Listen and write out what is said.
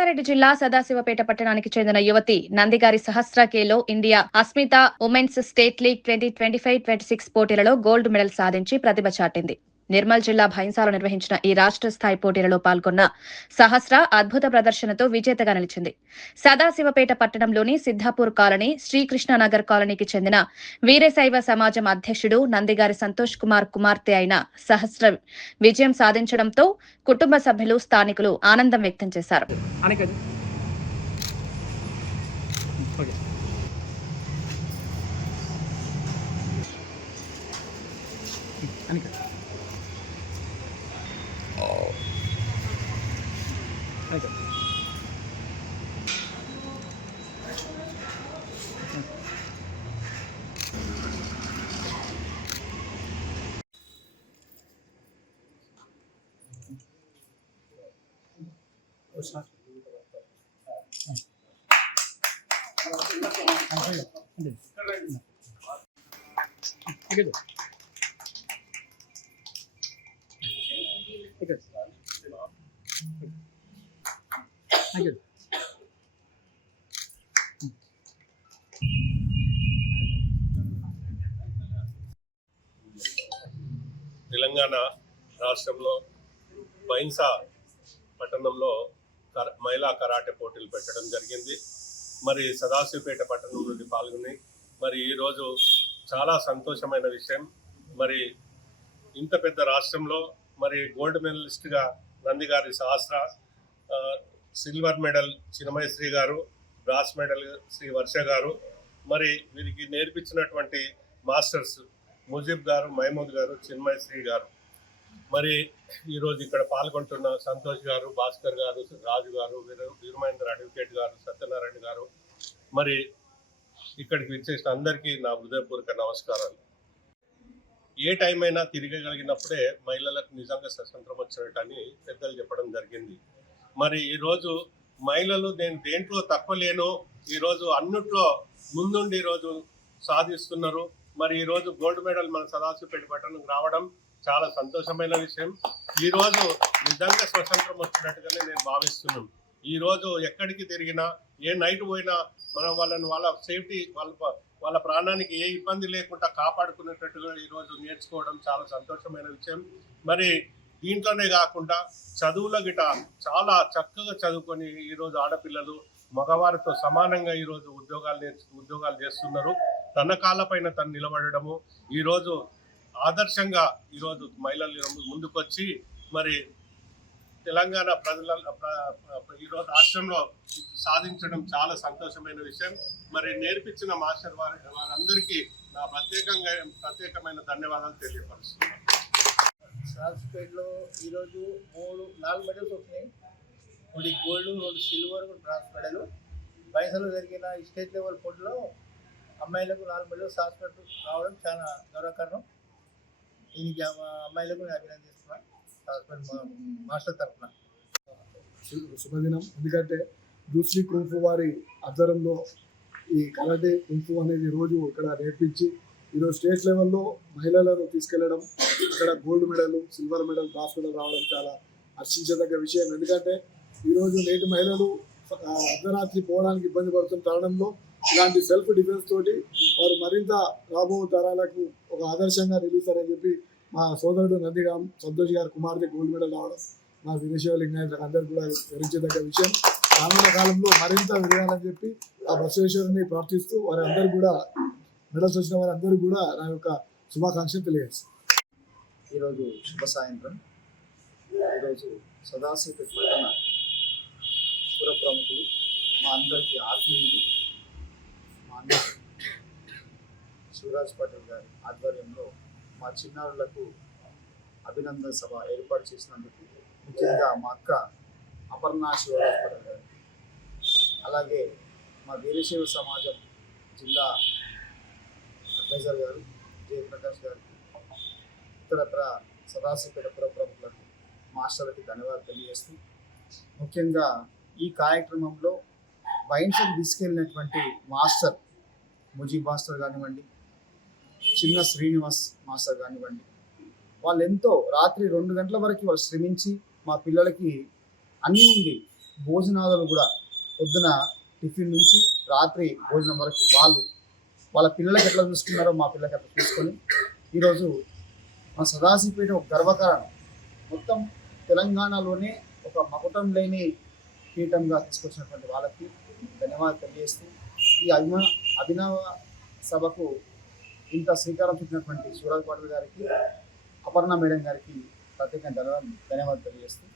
రంగారెడ్డి జిల్లా సదాశివపేట పట్టణానికి చెందిన యువతి Nandigari Sahasra Khelo India Asmita women's state league 2025-26 పోటీలలో గోల్డ్ మెడల్ సాధించి ప్రతిభ చాటింది. నిర్మల్ జిల్లా భైంసాలో నిర్వహించిన ఈ రాష్ట్ర స్థాయి పోటీలలో పాల్గొన్న సహస్ర అద్భుత ప్రదర్శనతో విజేతగా నిలిచింది. సదాశివపేట పట్టణంలోని సిద్ధాపూర్ కాలనీ, శ్రీకృష్ణనగర్ కాలనీకి చెందిన వీరశైవ సమాజం అధ్యక్షుడు నందిగారి సంతోష్ కుమార్ కుమార్తె అయిన సహస్ర విజయం సాధించడంతో కుటుంబ సభ్యులు, స్థానికులు ఆనందం వ్యక్తం చేశారు. తెలంగాణ రాష్ట్రంలో బైన్సా పట్టణంలో మహిళా కరాటే పోటీలు పెట్టడం జరిగింది. మరి సదాశివపేట పట్టణం నుండి పాల్గొని మరి ఈరోజు చాలా సంతోషమైన విషయం. మరి ఇంత పెద్ద రాష్ట్రంలో మరి గోల్డ్ మెడలిస్ట్గా నందిగారి సహస్ర, సిల్వర్ మెడల్ చిన్మయశ్రీ గారు, బ్రాస్ మెడల్ శ్రీ వర్ష గారు, మరి వీరికి నేర్పించినటువంటి మాస్టర్స్ ముజీబ్ గారు, మహమూద్ గారు, చిన్మయశ్రీ గారు, మరి ఈరోజు ఇక్కడ పాల్గొంటున్న సంతోష్ గారు, భాస్కర్ గారు, రాజు గారు, వీరమహేందర్ అడ్వకేట్ గారు, సత్యనారాయణ గారు, మరి ఇక్కడికి విచ్చేసిన అందరికీ నా హృదయపూర్వక నమస్కారాలు. ఏ టైం అయినా తిరగగలిగినప్పుడే మహిళలకు నిజంగా స్వతంత్రం వచ్చినట్టని పెద్దలు చెప్పడం జరిగింది. మరి ఈరోజు మహిళలు నేను దేంట్లో తక్కువ లేను, ఈరోజు అన్నిట్లో ముందుండి ఈరోజు సాధిస్తున్నారు. మరి ఈరోజు గోల్డ్ మెడల్ మన సదాశివపేట పట్టణం రావడం చాలా సంతోషమైన విషయం. ఈరోజు నిజంగా స్వతంత్రం వచ్చినట్టుగానే నేను భావిస్తున్నాను. ఈరోజు ఎక్కడికి తిరిగినా, ఏ నైట్ పోయినా మనం వాళ్ళ సేఫ్టీ, వాళ్ళ ప్రాణానికి ఏ ఇబ్బంది లేకుండా కాపాడుకునేటట్టుగా ఈరోజు నేర్చుకోవడం చాలా సంతోషమైన విషయం. మరి దీంట్లోనే కాకుండా చదువుల గిట చాలా చక్కగా చదువుకొని ఈరోజు ఆడపిల్లలు మగవారితో సమానంగా ఈరోజు ఉద్యోగాలు చేస్తున్నారు. తన కాళ్ళపైన తను నిలబడము, ఈరోజు ఆదర్శంగా ఈరోజు మహిళలు ముందుకొచ్చి మరి తెలంగాణ ప్రజల ఈరోజు రాష్ట్రంలో సాధించడం చాలా సంతోషమైన విషయం. మరి నేర్పించిన మాస్టర్ వారందరికీ నా ప్రత్యేకమైన ధన్యవాదాలు తెలియపరుస్తున్నాను. సదాశివపేటలో ఈరోజు 4 మెడల్స్ వచ్చినాయి. 2 గోల్డ్, 2 సిల్వర్, 1 బ్రాంజ్ మెడల్. బైన్సాలో జరిగిన స్టేట్ లెవెల్ పోటీలో అమ్మాయిలకు 4 మెడల్స్ సదాశివపేట రావడం చాలా గౌరవకరం. దీనికి అమ్మాయిలకు నేను అభినందిస్తున్నాను మాస్టర్ తరఫున. శుభదినం. ఎందుకంటే బ్రూస్లీ కుంఫు వారి ఆధ్వర్యంలో ఈ కరాటే కుంఫు అనేది రోజు ఇక్కడ నేర్పించి ఈరోజు స్టేట్ లెవెల్లో మహిళలను తీసుకెళ్లడం, అక్కడ gold medal, silver medal, brass medal రావడం చాలా హర్షించదగ్గ విషయం. ఎందుకంటే ఈరోజు నేటి మహిళలు అర్ధరాత్రి పోవడానికి ఇబ్బంది పడుతున్న తరుణంలో ఇలాంటి సెల్ఫ్ డిఫెన్స్ తోటి వారు మరింత రాబో తరాలకు ఒక ఆదర్శంగా నిలుస్తారని చెప్పి మా సోదరుడు నందిగాం సంతోష్ గారి కుమార్తె గోల్డ్ మెడల్ రావడం మా విదేశీయ లింగాయతలకు అందరూ కూడా గర్వించదగ్గ విషయం. రానున్న కాలంలో మరింత విజయాలని చెప్పి ఆ బసవేశ్వరుని ప్రార్థిస్తూ వారందరూ కూడా మెడల్స్ వచ్చిన వారందరూ కూడా నా యొక్క శుభాకాంక్షలు తెలియజేస్తాను. ఈరోజు శుభ సాయంత్రం. ఈరోజు సదాశివపేట పట్టణ పుర ప్రముఖులు, మా అందరికీ ఆత్మీయులు, మా అన్న శివరాజ్ పటేల్ గారి ఆధ్వర్యంలో మా చిన్నారులకు అభినందన సభ ఏర్పాటు చేసినందుకు ముఖ్యంగా మా అక్క అపర్ణ శివరాజ్ పటేల్ గారు, అలాగే మా వీరశైవ సమాజం జిల్లా అడ్వైజర్ గారు జయప్రకాష్ గారికి, ఇతరత్ర సదాశివపేట పుర ప్రముఖులకు, మాస్టర్లకి ధన్యవాదాలు తెలియజేస్తూ, ముఖ్యంగా ఈ కార్యక్రమంలో బైన్సాకు తీసుకెళ్ళినటువంటి మాస్టర్ ముజీబ్ మాస్టర్ కానివ్వండి, చిన్న శ్రీనివాస్ మాస్టర్ కానివ్వండి, వాళ్ళు ఎంతో రాత్రి 2 గంటల వరకు వాళ్ళు శ్రమించి మా పిల్లలకి అన్నీ ఉంది, భోజనాలు కూడా పొద్దున టిఫిన్ నుంచి రాత్రి భోజనం వరకు వాళ్ళ పిల్లలకి ఎట్లా చూసుకున్నారో మా పిల్లలకి అట్లా చూసుకొని ఈరోజు మా సదాశివపేట ఒక గర్వకారణం. మొత్తం తెలంగాణలోనే ఒక మకుటం లేని పీఠంగా తీసుకొచ్చినటువంటి వాళ్ళకి ధన్యవాదాలు తెలియజేస్తూ ఈ అభినవ సభకు ఇంత శ్రీకారం చుట్టినటువంటి సూరజ్ పాటిల్ గారికి, అపర్ణ మేడం గారికి ప్రత్యేకంగా ధన్యవాదాలు తెలియజేస్తూ